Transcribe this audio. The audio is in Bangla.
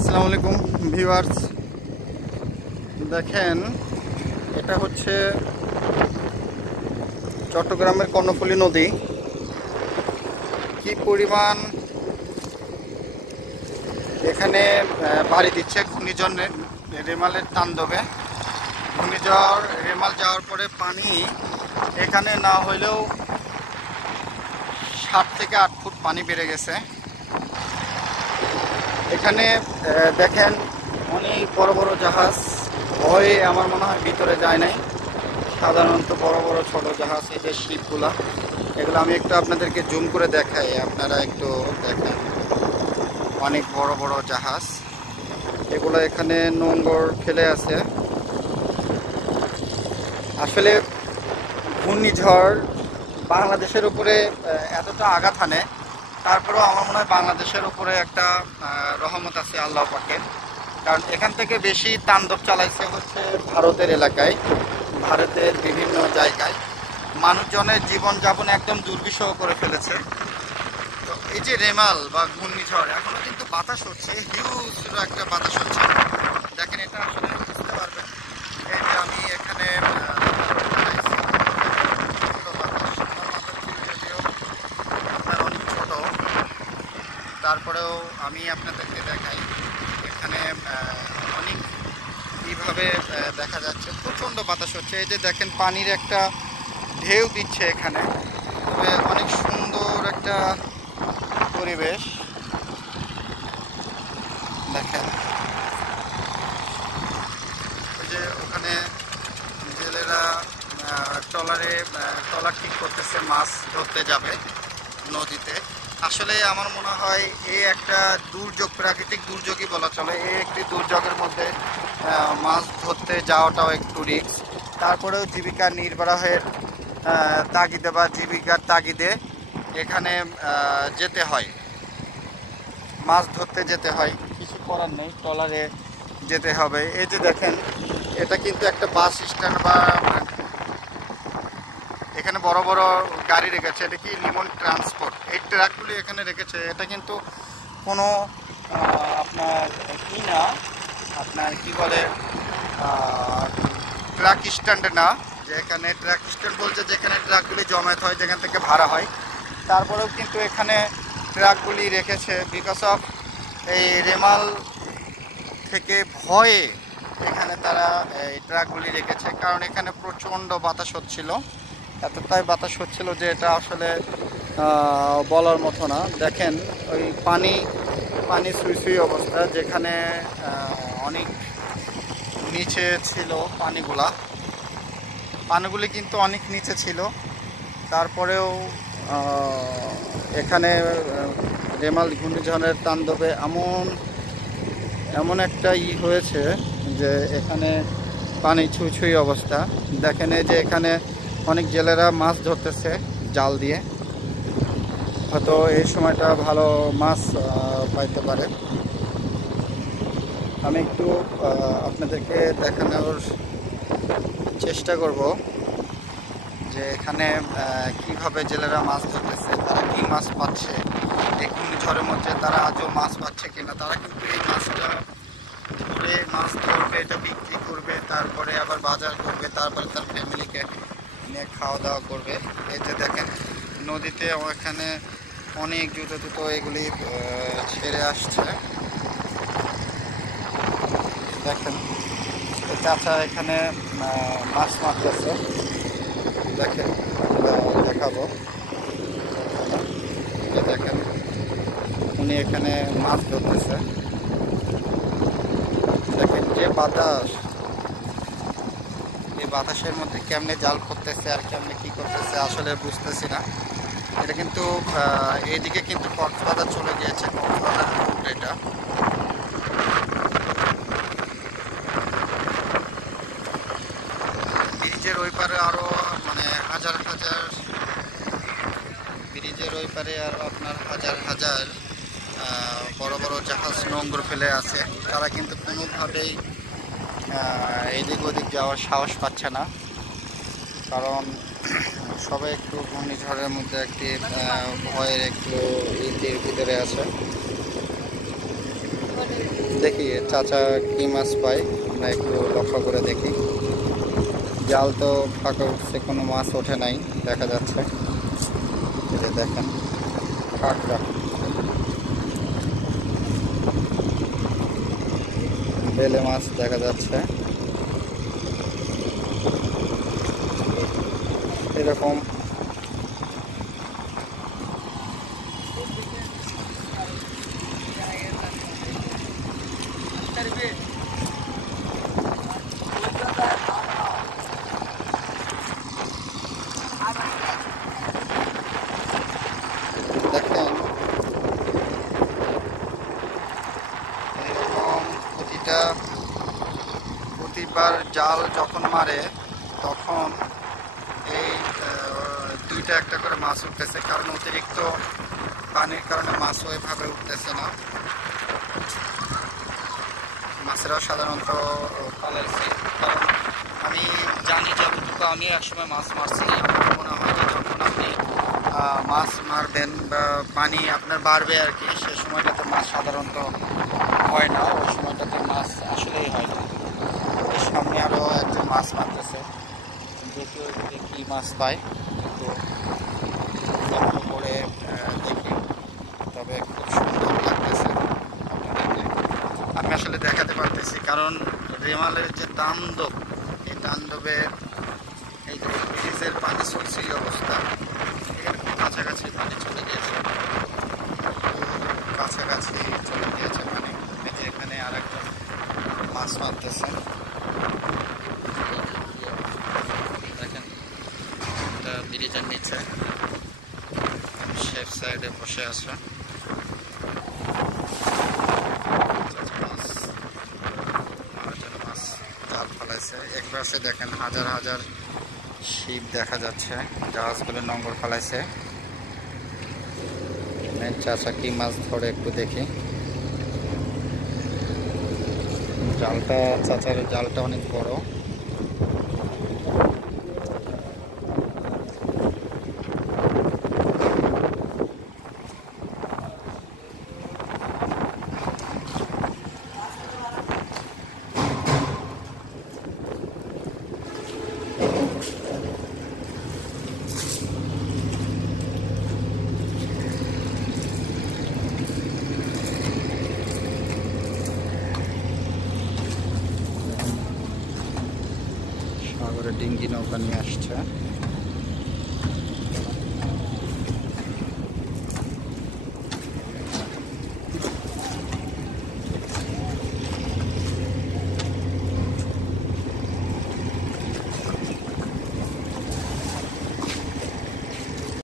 আসসালামু আলাইকুম ভিউয়ার্স, দেখেন এটা হচ্ছে চট্টগ্রামের কর্ণফুলী নদী। কি পরিমাণ এখানে বাড়ি দিচ্ছে ঘূর্ণিঝড়ের রেমালের তাণ্ডবে। ঘূর্ণিঝড় রেমাল যাওয়ার পরে পানি এখানে না হইলেও 7 থেকে 8 ফুট পানি বেড়ে গেছে। এখানে দেখেন অনেক বড় বড় জাহাজ, ভয়ে আমার মনে হয় ভিতরে যায় নাই। সাধারণত বড় বড় ছোট জাহাজ, এই যে শিপগুলা, এগুলো আমি একটু আপনাদেরকে জুম করে দেখাই, আপনারা একটু দেখেন। অনেক বড় বড় জাহাজ, এগুলো এখানে নোঙর ফেলে আছে। আসলে ঘূর্ণিঝড় বাংলাদেশের উপরে এতটা আঘাত হানে, তারপরেও আমার মনে হয় বাংলাদেশের উপরে একটা রহমত আছে আল্লাহ পাকের। কারণ এখান থেকে বেশি তাণ্ডব চালাইছে হচ্ছে ভারতের এলাকায়, ভারতের বিভিন্ন জায়গায় মানুষজনের জীবনযাপন একদম দুর্বিষহ করে ফেলেছে। তো এই যে রেমাল বা ঘূর্ণিঝড়, এখনো কিন্তু বাতাস হচ্ছে, হিউজ একটা বাতাস হচ্ছে। দেখেন, এটা আসলে বুঝতে পারবেন এই যে আমি এখানে তারপরেও আমি আপনাদেরকে দেখাই। এখানে অনেক এইভাবে দেখা যাচ্ছে প্রচণ্ড বাতাস হচ্ছে। এই যে দেখেন পানির একটা ঢেউ দিচ্ছে এখানে, তবে অনেক সুন্দর একটা পরিবেশ। দেখেন এই যে ওখানে জেলেরা ট্রলার ঠিক করতেছে, মাছ ধরতে যাবে নদীতে। আসলে আমার মনে হয় এই একটা দুর্যোগ, প্রাকৃতিক দুর্যোগই বলা চলে। এই একটি দুর্যোগের মধ্যে মাছ ধরতে যাওয়াটাও একটু রিস্ক। তারপরেও জীবিকা নির্বাহের তাগিদে বা জীবিকার তাগিদে এখানে যেতে হয়, মাছ ধরতে যেতে হয়, কিছু করার নেই, ট্রলারে যেতে হবে। এই যে দেখেন, এটা কিন্তু একটা বাস স্ট্যান্ড বা এখানে বড় বড় গাড়ি রেখেছে। এটা কি লিমন ট্রান্সপোর্ট, এই ট্রাকগুলি এখানে রেখেছে। এটা কিন্তু কোনো আপনার কি না, আপনার কি বলে ট্রাক স্ট্যান্ডে না, যে এখানে ট্রাক স্ট্যান্ড বলছে যেখানে ট্রাকগুলি জমায়েত হয়, যেখান থেকে ভাড়া হয়। তারপরেও কিন্তু এখানে ট্রাকগুলি রেখেছে বিকজ অফ এই রেমাল থেকে ভয়ে এখানে তারা এই ট্রাকগুলি রেখেছে। কারণ এখানে প্রচণ্ড বাতাস হচ্ছিল, এতটাই বাতাস হচ্ছিল যে এটা আসলে বলার মতো না। দেখেন ওই পানি সুই সুই অবস্থা, যেখানে অনেক নিচে ছিল পানিগুলি কিন্তু অনেক নিচে ছিল। তারপরেও এখানে রেমাল ঘূর্ণিঝড়ের তাণ্ডবে এমন একটা হয়েছে যে এখানে পানি ছুঁই ছুঁই অবস্থা। দেখেন এই যে এখানে অনেক জেলেরা মাছ ধরতেছে জাল দিয়ে, হয়তো এই সময়টা ভালো মাছ পাইতে পারে। আমি একটু আপনাদেরকে দেখানোর চেষ্টা করব যে এখানে কিভাবে জেলেরা মাছ ধরতেছে, তারা কি মাছ পাচ্ছে, এই ঘূর্ণিঝড়ের মধ্যে তারা আজও মাছ পাচ্ছে কিনা। তারা কিন্তু এই মাছটা ধরে মাছ ধরবে, এটা বিক্রি করবে, তারপরে আবার বাজার করবে, তারপরে তার ফ্যামিলিকে নিয়ে খাওয়া দাওয়া করবে। এই যে দেখেন নদীতে ওখানে অনেক জুতো এগুলি ছেড়ে আসছে। দেখেন চাচা এখানে মাছ মারতেছে, দেখেন দেখাবো। দেখেন উনি এখানে মাছ ধরতেছে। দেখেন যে বাতাস, এই বাতাসের মধ্যে কেমনে জাল করতেছে আর কেমনে কি করতেছে আসলে বুঝতেছি না। এটা কিন্তু এইদিকে কিন্তু কক্সবাজার চলে গিয়েছে, কক্সবাজার রুট এটা। ব্রিজের ওই পারে আরো মানে ব্রিজের ওই পারে আরো আপনার হাজার বড় বড় জাহাজ নোঙর ফেলে আছে। তারা কিন্তু কোনোভাবেই এদিক ওদিক যাওয়ার সাহস পাচ্ছে না, কারণ সবাই একটু ঘূর্ণিঝড়ের মধ্যে একটি ভয়ের একটু ইতির ভিতরে আছে। দেখি চাচা কি মাছ পায়, আমরা একটু লক্ষ্য করে দেখি। জাল তো ফাঁকা উঠছে, কোনো মাছ ওঠে নাই দেখা যাচ্ছে। এই যে দেখেন কাঁকড়া, বেলে মাছ দেখা যাচ্ছে। এরকম দেখেন, এরকম প্রতিবার জাল যখন মারে তখন এই দুইটা একটা করে মাছ উঠতেছে, কারণ অতিরিক্ত পানির কারণে মাছও এভাবে উঠতেছে না। মাছেরাও সাধারণত পালাইছে, কারণ আমি জানি যতটুকু আমি একসময় মাছ মারছি, আমার মনে হয় যে যখন আপনি মাছ মারবেন বা পানি আপনার বাড়বে আর কি, সে সময়টাতে মাছ সাধারণত হয় না, ওই সময়টাতে মাছ আসলেই হয় না। এর সামনে আরও একজন মাছ মারতেছে, দেখি কী মাছ পায়, তো লক্ষ্য করে দেখি। তবে খুব সুন্দর লাগতেছে আপনাদেরকে আমি আসলে দেখাতে পারতেছি, কারণ রেমালের যে তাণ্ডব, এই তাণ্ডবে এই যে ব্রিজের পানি ছলছিল অবস্থা, এখানে খুব কাছাকাছি পানি চলে গিয়েছে, কাছাকাছি চলে গিয়েছে পানি। এই যে এখানে আর একজন মাছ মারতেছে, দেখেন একটা ব্রিজের নিচে শেফ সাইডে বসে আছে। জাল ফেলাইছে, এক পাশে দেখেন হাজার হাজার শিপ দেখা যাচ্ছে, জাহাজগুলো নোঙর ফেলাইছে। চাচা কি মাছ ধরে একটু দেখি। জালটা, চাচার জালটা অনেক বড়। সাগরে ডিঙ্গি নৌকা নিয়ে আসছে।